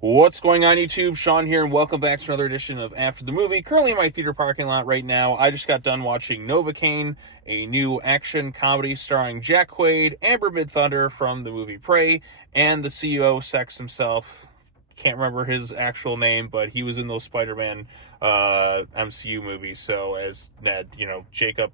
What's going on, YouTube? Sean here, and welcome back to another edition of After the Movie. Currently in my theater parking lot right now. I just got done watching Novocaine, a new action comedy starring Jack Quaid, Amber Midthunder from the movie Prey, and the CEO Sex himself. Can't remember his actual name, but he was in those Spider-Man MCU movies. So as Ned, Jacob,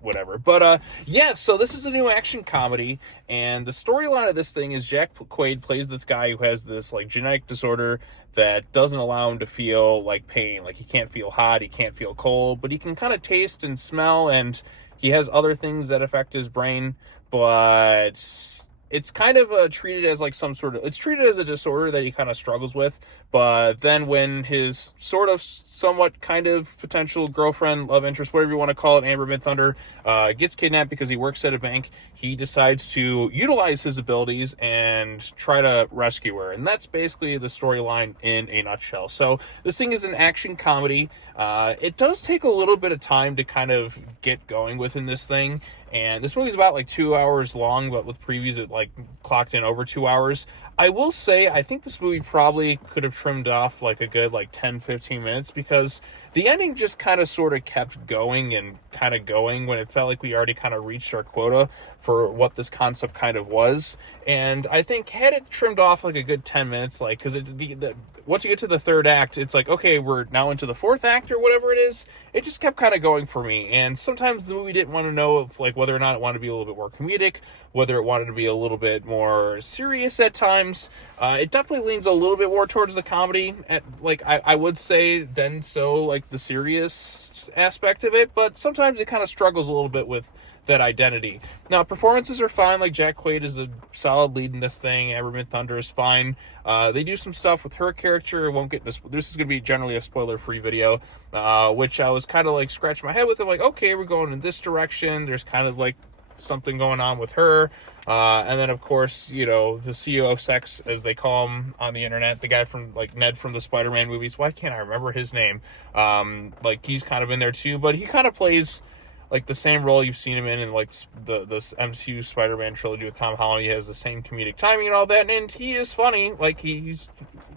whatever. But yeah, so this is a new action comedy, and the storyline of this thing is Jack Quaid plays this guy who has this like genetic disorder that doesn't allow him to feel like pain. Like he can't feel hot, he can't feel cold, but he can kind of taste and smell, and he has other things that affect his brain, but it's kind of treated as like it's treated as a disorder that he kind of struggles with. But then when his sort of somewhat kind of potential girlfriend, love interest, whatever you want to call it, Amber Midthunder, gets kidnapped because he works at a bank, he decides to utilize his abilities and try to rescue her. And that's basically the storyline in a nutshell. So this thing is an action comedy. It does take a little bit of time to kind of get going within this thing. And this movie's about like 2 hours long, but with previews it like clocked in over 2 hours. I will say, I think this movie probably could have trimmed off like a good like 10-15 minutes, because the ending just kind of sort of kept going and kind of going when it felt like we already kind of reached our quota for what this concept kind of was. And I think had it trimmed off like a good 10 minutes, like, because once you get to the third act, it's like, okay, we're now into the fourth act or whatever it is. It just kept kind of going for me. And sometimes the movie didn't want to know if, like, whether or not it wanted to be a little bit more comedic, whether it wanted to be a little bit more serious at times. It definitely leans a little bit more towards the comedy, I would say, than so like the serious aspect of it. But sometimes it kind of struggles a little bit with that identity. Now, performances are fine. Like, Jack Quaid is a solid lead in this thing. Amber Midthunder is fine. They do some stuff with her character. Won't get this. This is going to be generally a spoiler-free video, which I was kind of like scratching my head with. I'm like, okay, we're going in this direction. There's kind of like something going on with her. And then, of course, the CEO of Sex, as they call him on the internet, the guy from, like, Ned from the Spider-Man movies. Why can't I remember his name? He's kind of in there, too. But he kind of plays like the same role you've seen him in like the MCU Spider-Man trilogy with Tom Holland. He has the same comedic timing and all that, and he is funny. Like, he's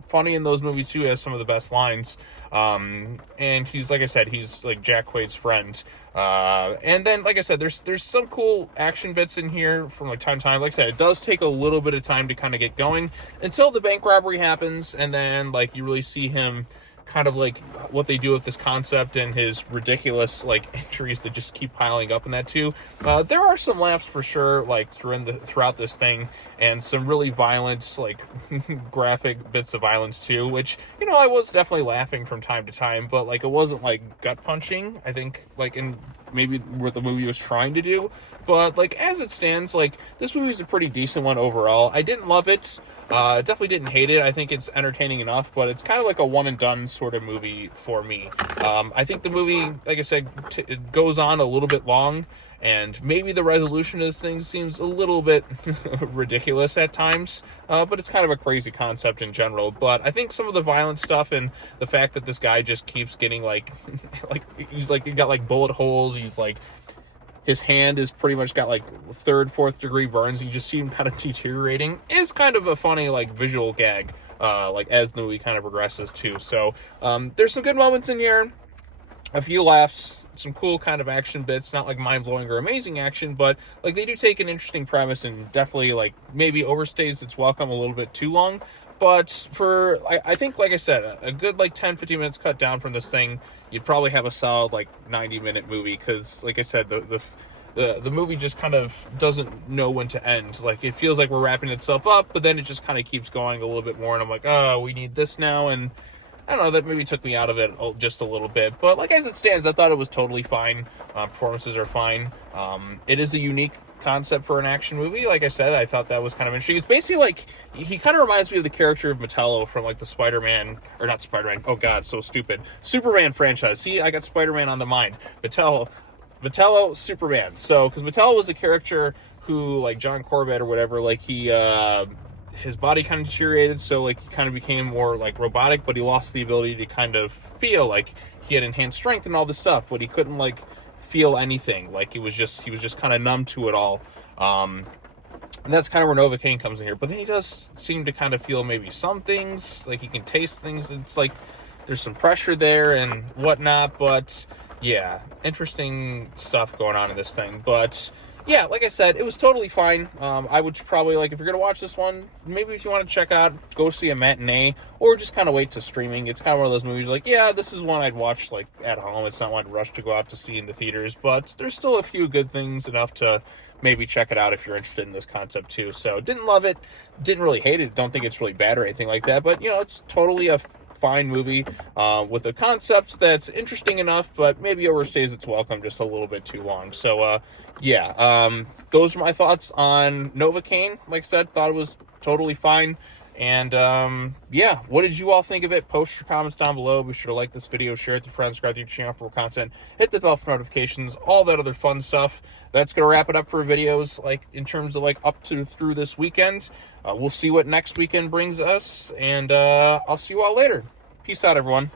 funny in those movies too. He has some of the best lines. And he's, like I said, he's like Jack Quaid's friend. And then, like I said, there's some cool action bits in here from like time to time. Like I said, it does take a little bit of time to kind of get going until the bank robbery happens, and then like you really see him kind of like what they do with this concept and his ridiculous like entries that just keep piling up in that too. There are some laughs for sure, like throughout this thing, and some really violent, like graphic bits of violence too, which, I was definitely laughing from time to time, but like it wasn't like gut punching, I think, like in maybe what the movie was trying to do. But like as it stands, like this movie is a pretty decent one overall. I didn't love it. Definitely didn't hate it. I think it's entertaining enough, but it's kind of like a one and done sort of movie for me. I think the movie, like I said, it goes on a little bit long, and maybe the resolution of this thing seems a little bit ridiculous at times, but it's kind of a crazy concept in general. But I think some of the violent stuff and the fact that this guy just keeps getting like he got like bullet holes, he's like, his hand is pretty much got like 3rd, 4th degree burns. You just see him kind of deteriorating. Is kind of a funny like visual gag, like as the movie kind of progresses too. So there's some good moments in here, a few laughs, some cool kind of action bits. Not like mind-blowing or amazing action, but like they do take an interesting premise and definitely like maybe overstays its welcome a little bit too long. But I think, like I said, a good like 10-15 minutes cut down from this thing, you'd probably have a solid like 90-minute movie, because like I said, the movie just kind of doesn't know when to end. Like, it feels like we're wrapping itself up, but then it just kind of keeps going a little bit more, and I'm like, oh, we need this now. And I don't know, that maybe took me out of it just a little bit. But like as it stands, I thought it was totally fine. Performances are fine. It is a unique concept for an action movie. Like I said, I thought that was kind of interesting. It's basically like, he kind of reminds me of the character of Metallo from like the Spider-Man, or not Spider-Man, oh god, so stupid, Superman franchise. See, I got Spider-Man on the mind. Metallo, Superman. So, because Metallo was a character who, like John Corbett or whatever, like he his body kind of deteriorated, so like he kind of became more like robotic, but he lost the ability to kind of feel. Like, he had enhanced strength and all this stuff, but he couldn't like feel anything. Like, he was just kind of numb to it all. And that's kind of where Novocaine comes in here. But then he does seem to kind of feel maybe some things, like he can taste things. It's like there's some pressure there and whatnot. But yeah, interesting stuff going on in this thing. But yeah, like I said, it was totally fine. I would probably, like, if you're going to watch this one, maybe if you want to check out, go see a matinee, or just kind of wait to streaming. It's kind of one of those movies like, yeah, this is one I'd watch, like, at home. It's not one I'd rush to go out to see in the theaters, but there's still a few good things enough to maybe check it out if you're interested in this concept too. So didn't love it, didn't really hate it, don't think it's really bad or anything like that, but, you know, it's totally a fine movie with a concept that's interesting enough, but maybe overstays its welcome just a little bit too long. So yeah, those are my thoughts on Novocaine. Like I said, thought it was totally fine. And yeah, what did you all think of it? Post your comments down below. Be sure to like this video, share it with your friends, subscribe to your channel for more content, hit the bell for notifications, all that other fun stuff. That's gonna wrap it up for videos, like in terms of like up to through this weekend. We'll see what next weekend brings us, and I'll see you all later. Peace out, everyone.